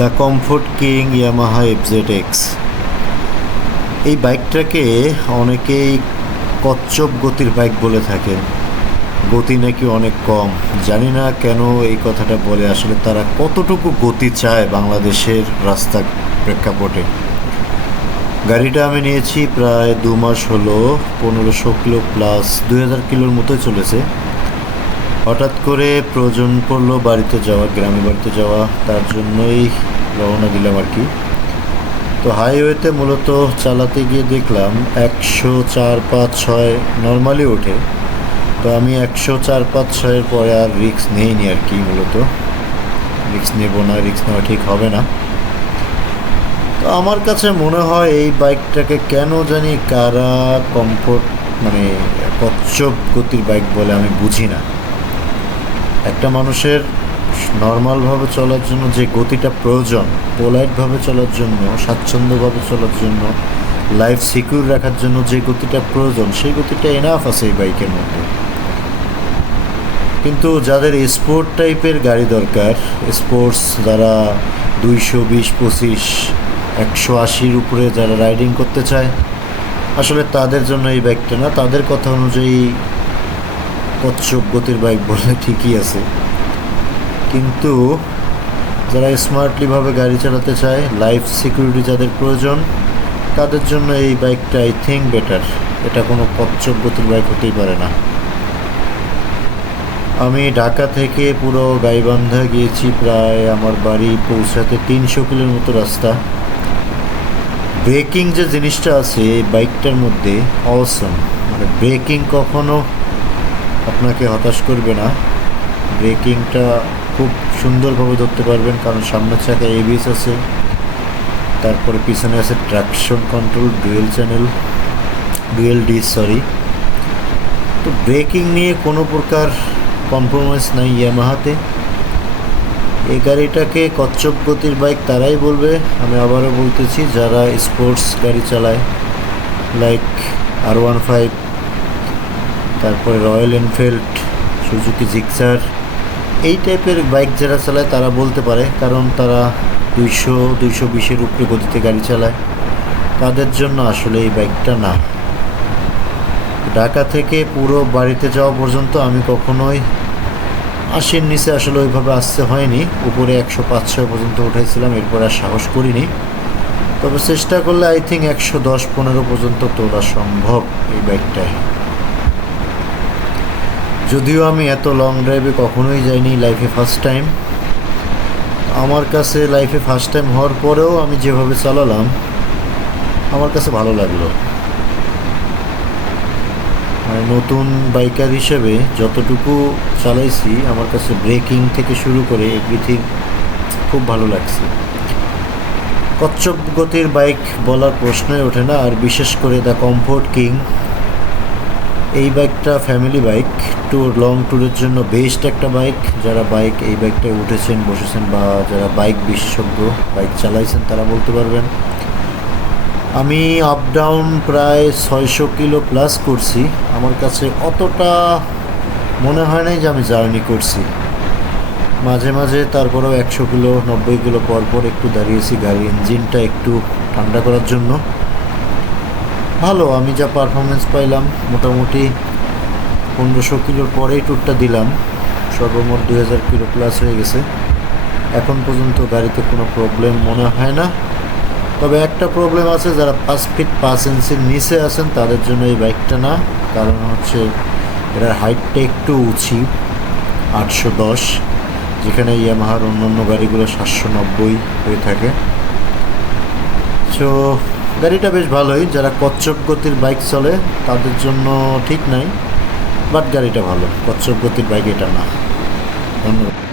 The comfort king Yamaha FZ-x. এই বাইকটাকে অনেকেই কচ্ছপ গতির বাইক বলে থাকেন। গতি নাকি অনেক কম, জানি না কেন এই কথাটা বলে। আসলে তারা কতটুকু গতি চায় বাংলাদেশের রাস্তা প্রেক্ষাপটে। গাড়িটা আমি নিয়েছি প্রায় 2 মাস হলো, 1500 কিলো প্লাস 2000 কিলোর মতোই চলেছে। হঠাৎ করে প্রয়োজন পড়লো বাড়িতে যাওয়া, গ্রামে বাড়িতে যাওয়া, তার জন্যই রওনা দিলাম আর কি। তো হাইওয়েতে মূলত চালাতে গিয়ে দেখলাম 100, 4, 5, 6 নর্মালি ওঠে। তো আমি 100, 4, 5, 6-এর পরে আর রিস্ক নেইনি আর কি। মূলত রিস্ক নেব না, রিস্ক নেওয়া ঠিক হবে না। তো আমার কাছে মনে হয় এই বাইকটাকে কেন জানি কারা কমফোর্ট মানে কচ্ছপ গতির বাইক বলে আমি বুঝি না। একটা মানুষের নর্মালভাবে চলার জন্য যে গতিটা প্রয়োজন, পোলাইটভাবে চলার জন্য, স্বাচ্ছন্দ্যভাবে চলার জন্য, লাইফ সিকিউর রাখার জন্য যে গতিটা প্রয়োজন, সেই গতিটা এনাফ আছে এই বাইকের মধ্যে। কিন্তু যাদের স্পোর্ট টাইপের গাড়ি দরকার, স্পোর্টস যারা 220, 25, 180-র উপরে যারা রাইডিং করতে চায়, আসলে তাদের জন্য এই বাইকটা না। তাদের কথা অনুযায়ী কচ্ছপ গতির বাইক বললে ঠিকই আছে, কিন্তু যারা স্মার্টলিভাবে গাড়ি চালাতে চায়, লাইফ সিকিউরিটি যাদের প্রয়োজন, তাদের জন্য এই বাইকটা আই থিঙ্ক বেটার। এটা কোনো কচ্ছপ গতির বাইক হতেই পারে না। আমি ঢাকা থেকে পুরো গাইবান্ধা গিয়েছি, প্রায় আমার বাড়ি পৌঁছাতে 300 কিলোর মতো রাস্তা। ব্রেকিং যে জিনিসটা আছে এই বাইকটার মধ্যে অসম, মানে ব্রেকিং কখনো আপনাকে হতাশ করবে না। ব্রেকিংটা খুব সুন্দরভাবে ধরতে পারবেন, কারণ সামনের চাকায় এবিএস আছে, তারপরে পিছনে আছে traction control, dual disc sorry. তো ব্রেকিং নিয়ে কোনো প্রকার কম্প্রোমাইজ নাই ইয়ামাহাতে। এই গাড়িটাকে কচ্ছপ গতির বাইক তারাই বলবে, আমি আবারও বলতেছি, যারা স্পোর্টস গাড়ি চালায়, লাইক R15, তারপরে রয়্যাল এনফিল্ড, সুজুকি জিক্সার, এই টাইপের বাইক যারা চালায় তারা বলতে পারে, কারণ তারা 200-220-এর উপরে গতিতে গাড়ি চালায়। তাদের জন্য আসলে এই বাইকটা না। ঢাকা থেকে পুরো বাড়িতে যাওয়া পর্যন্ত আমি কখনোই 80-এর নিচে আসলে ওইভাবে আসতে হয়নি। উপরে 105-6 পর্যন্ত উঠাইছিলাম, এরপর আর সাহস করিনি। তবে চেষ্টা করলে আই থিঙ্ক 110-15 পর্যন্ত তোলা সম্ভব এই বাইকটায়। যদিও আমি এত লং ড্রাইভে কখনোই যাইনি, লাইফে ফার্স্ট টাইম। আমার কাছে লাইফে ফার্স্ট টাইম হওয়ার পরেও আমি যেভাবে চালালাম, আমার কাছে ভালো লাগলো। মানে নতুন বাইকার হিসেবে যতটুকু চালাইছি, আমার কাছে ব্রেকিং থেকে শুরু করে এভরিথিং খুব ভালো লাগছে। কচ্ছপ গতির বাইক বলার প্রশ্নই ওঠে না। আর বিশেষ করে দ্য কমফোর্ট কিং, এই বাইকটা ফ্যামিলি বাইক, লং ট্যুরের জন্য বেস্ট একটা বাইক। যারা এই বাইকটায় উঠেছেন, বসেছেন, বা যারা বাইক বিশেষজ্ঞ, বাইক চালাইছেন, তারা বলতে পারবেন। আমি আপ ডাউন প্রায় 600 কিলো প্লাস করছি। আমার কাছে অতটা মনে হয় নাই যে আমি জার্নি করছি। মাঝে মাঝে তারপরেও 100 কিলো 90 কিলো পর পর একটু দাঁড়িয়েছি গাড়ির ইঞ্জিনটা একটু ঠান্ডা করার জন্য। ভালো, আমি যা পারফরমেন্স পাইলাম, মোটামুটি 1500 কিলোর পরেই ট্যুরটা দিলাম। সর্বমোট 2000 কিলো প্লাস হয়ে গেছে। এখন পর্যন্ত গাড়িতে কোনো প্রবলেম মনে হয় না। তবে একটা প্রবলেম আছে, যারা 5 ফিট 5 ইঞ্চির নিচে আছেন তাদের জন্য এই বাইকটা না। কারণ হচ্ছে এটার হাইটটা একটু উঁচু, 810, যেখানে ইয়ামাহার অন্যান্য গাড়িগুলো 790 হয়ে থাকে। সো গাড়িটা বেশ ভালোই। যারা কচ্ছপ গতির বাইক চলে তাদের জন্য ঠিক নাই, বাট গাড়িটা ভালো। কচ্ছপ গতির বাইক এটা না। ধন্যবাদ।